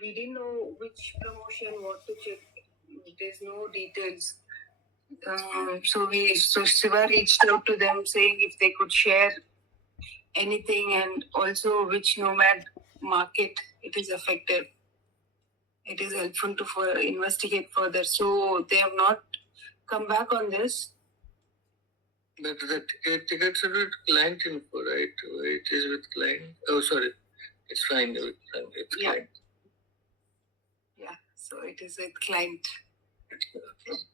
we didn't know which promotion, what to check. There's no details. So Shiva reached out to them saying if they could share anything and also which nomad market it is affected. It is helpful to investigate further. So they have not come back on this. But the tickets are with client info, right? It is with client. Oh, sorry. It's fine. It's client. Yeah, so it is with client.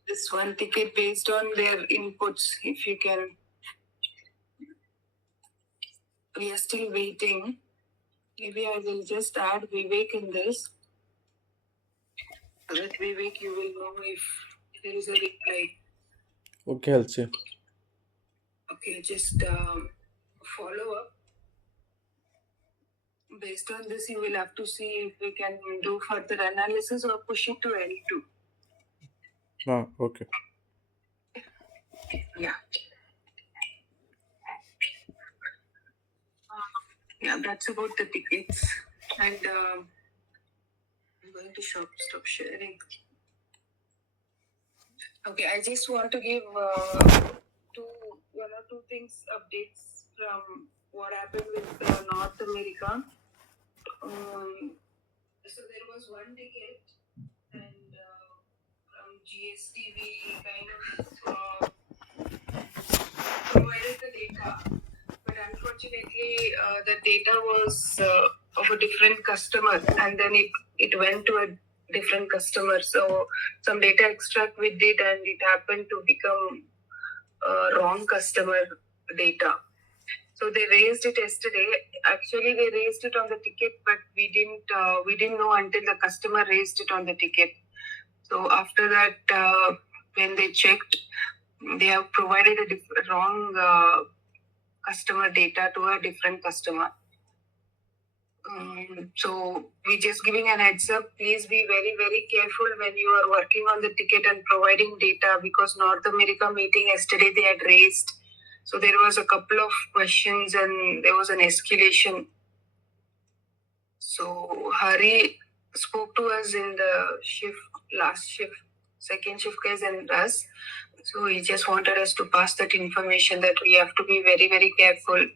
This one ticket based on their inputs, if you can. We are still waiting. Maybe I will just add Vivek in this. So that Vivek, you will know if there is a reply. Okay, I'll see. Okay, just follow up. Based on this, you will have to see if we can do further analysis or push it to L2. Okay. Yeah. Yeah, that's about the tickets. And I'm going to stop sharing. Okay, I just want to give one or two things updates from what happened with North America. So there was one ticket, and from GSTV kind of provided the data, but unfortunately the data was of a different customer, and then it went to a different customer. So some data extract we did, and it happened to become wrong customer data. So they raised it yesterday. Actually, they raised it on the ticket, but we didn't know until the customer raised it on the ticket. So after that, when they checked, they have provided a wrong customer data to a different customer. So we're just giving an heads up. Please be very, very careful when you are working on the ticket and providing data, because North America meeting yesterday they had raised. So there was a couple of questions and there was an escalation. So Hari spoke to us in the last shift, second shift guys and us. So he just wanted us to pass that information that we have to be very, very careful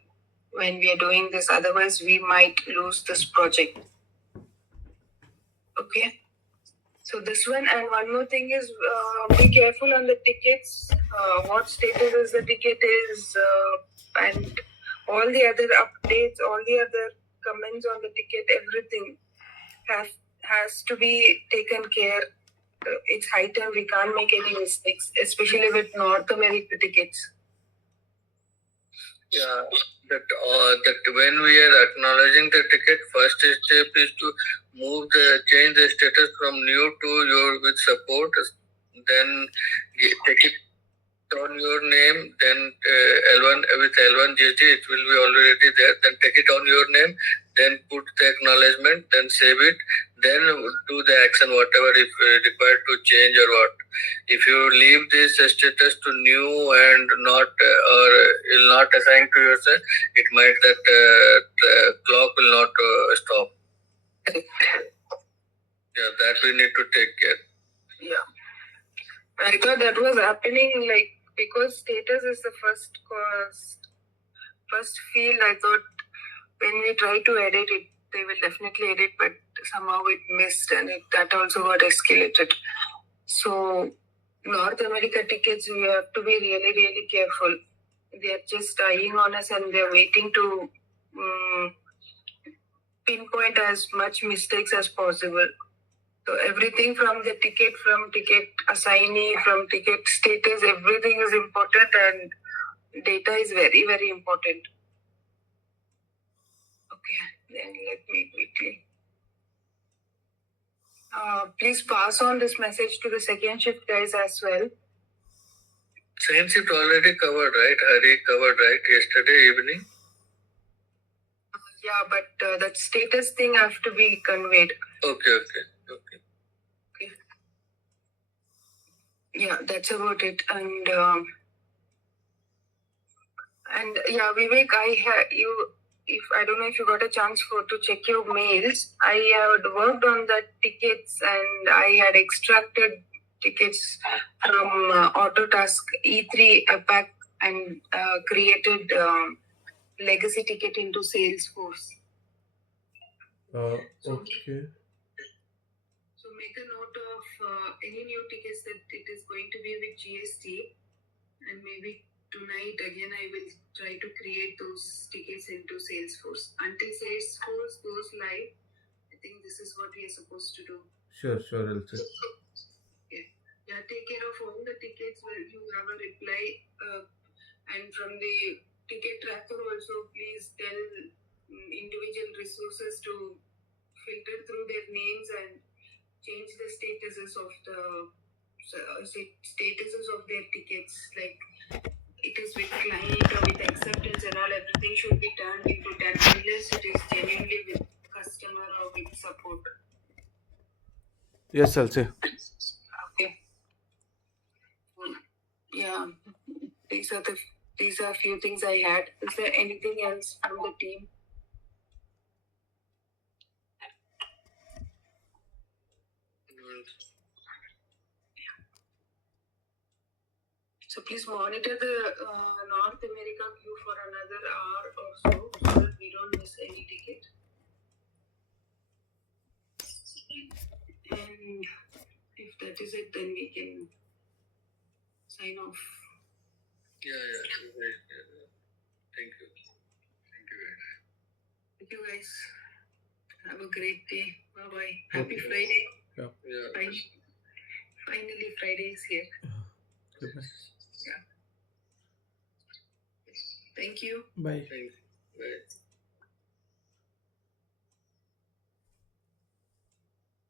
when we are doing this. Otherwise, we might lose this project. Okay. So this one, and one more thing is be careful on the tickets. What status is the ticket is, and all the other updates, all the other comments on the ticket, everything has to be taken care. It's high time we can't make any mistakes, especially with North America tickets. Yeah, that when we are acknowledging the ticket, first step is to change the status from new to your with support. Then take it on your name. Then L1 with L1 GST, it will be already there. Then take it on your name. Then put the acknowledgement. Then save it. Then do the action whatever if required to change or what. If you leave this status to new and not or will not assign to yourself, it might that the clock will not stop. Yeah, that we need to take care. Yeah, I thought that was happening because status is the first field. I thought when we try to edit it, they will definitely edit, but somehow it missed and that also got escalated. So North America tickets, we have to be really, really careful. They are just eyeing on us and they're waiting to pinpoint as much mistakes as possible. So everything from the ticket, from ticket assignee, from ticket status, everything is important and data is very, very important. Okay, then let me quickly. Please pass on this message to the second shift guys as well. Second shift already covered, right? Hari covered, right? Yesterday evening. Yeah, but that status thing have to be conveyed. Okay. Yeah, that's about it. And yeah, Vivek, if I don't know if you got a chance to check your mails. I had worked on the tickets and I had extracted tickets from Autotask E3 APAC and created legacy ticket into Salesforce. Okay. So make a note of any new tickets that it is going to be with GST, and maybe tonight again I will try to create those tickets into Salesforce. Until Salesforce goes live, I think this is what we are supposed to do. Sure, Elsie. Yeah, take care of all the tickets where you have a reply, and from the ticket tracker also, please tell individual resources to filter through their names and change the statuses of their tickets. Like it is with client or with acceptance and all, everything should be turned into that unless it is genuinely with customer or with support. Yes, Elsie. Okay. Yeah, these are a few things I had. Is there anything else from the team? So please monitor the North America queue for another hour or so that we don't miss any ticket. And if that is it, then we can sign off. Yeah. Thank you. Thank you guys. Have a great day. Bye bye. Happy Friday. Yeah. Finally, Friday is here. Goodbye. Yeah. Thank you. Bye.